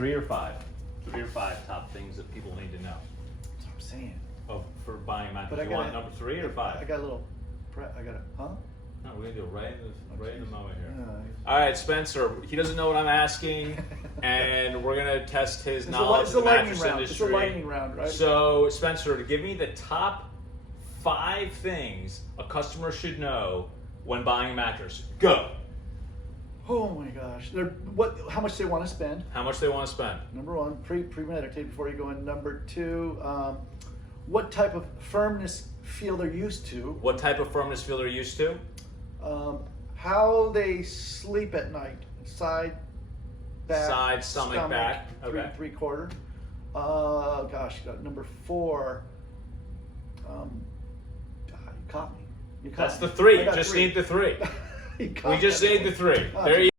3 or 5? 3 or 5 top things that people need to know. That's what I'm saying. Oh, for buying a mattress. But I You gotta- want number 3 or 5? I got a little, huh? No, we're gonna do it right in the moment here. Yeah. All right, Spencer. He doesn't know what I'm asking, and we're gonna test his It's a knowledge it's of a the lightning mattress round. industry. It's a lightning round, right? So, Spencer, give me the top 5 things a customer should know when buying a mattress. Go. Oh my gosh. How much they want to spend. How much they want to spend. Number 1, premeditate before you go in. Number 2, what type of firmness feel they're used to. What type of firmness feel they're used to? How they sleep at night. Side, back. Side, stomach, back. Okay. 3/4. Gosh, number 4. You caught me. That's the 3. I got Just 3. need the 3. You caught We just me. need the 3. Oh, There you